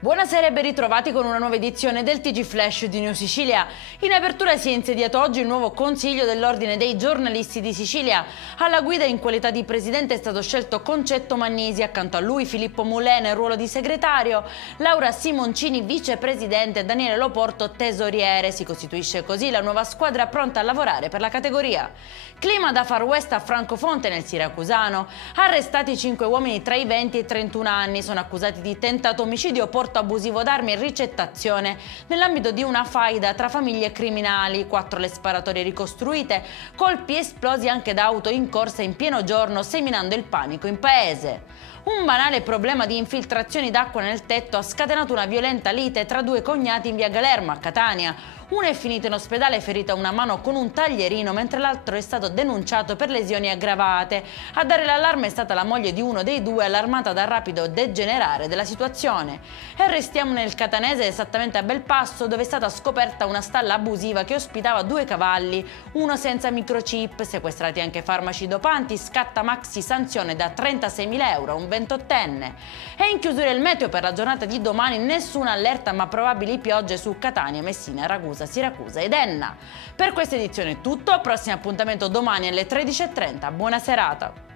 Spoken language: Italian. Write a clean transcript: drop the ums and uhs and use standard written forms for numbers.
Buonasera e ben ritrovati con una nuova edizione del TG Flash di New Sicilia. In apertura si è insediato oggi il nuovo Consiglio dell'Ordine dei Giornalisti di Sicilia. Alla guida in qualità di presidente è stato scelto Concetto Mannisi, accanto a lui Filippo Mulè nel ruolo di segretario, Laura Simoncini vicepresidente e Daniele Loporto tesoriere. Si costituisce così la nuova squadra pronta a lavorare per la categoria. Clima da Far West a Francofonte nel Siracusano. Arrestati 5 uomini tra i 20 e i 31 anni, sono accusati di tentato omicidio, porto abusivo d'armi e ricettazione nell'ambito di una faida tra famiglie criminali. 4 le sparatorie ricostruite, colpi esplosi anche da auto in corsa in pieno giorno, seminando il panico in paese. Un banale problema di infiltrazioni d'acqua nel tetto ha scatenato una violenta lite tra 2 cognati in via Galermo a Catania. Uno è finito in ospedale ferito a una mano con un taglierino, mentre l'altro è stato denunciato per lesioni aggravate. A dare l'allarme è stata la moglie di uno dei due, allarmata dal rapido degenerare della situazione. E restiamo nel catanese, esattamente a Belpasso, dove è stata scoperta una stalla abusiva che ospitava 2 cavalli, uno senza microchip, sequestrati anche farmaci dopanti, scatta maxi sanzione da 36.000 euro a un 28enne. E in chiusura il meteo per la giornata di domani, nessuna allerta ma probabili piogge su Catania, Messina, Ragusa, Siracusa ed Enna. Per questa edizione è tutto, prossimo appuntamento domani alle 13:30. Buona serata!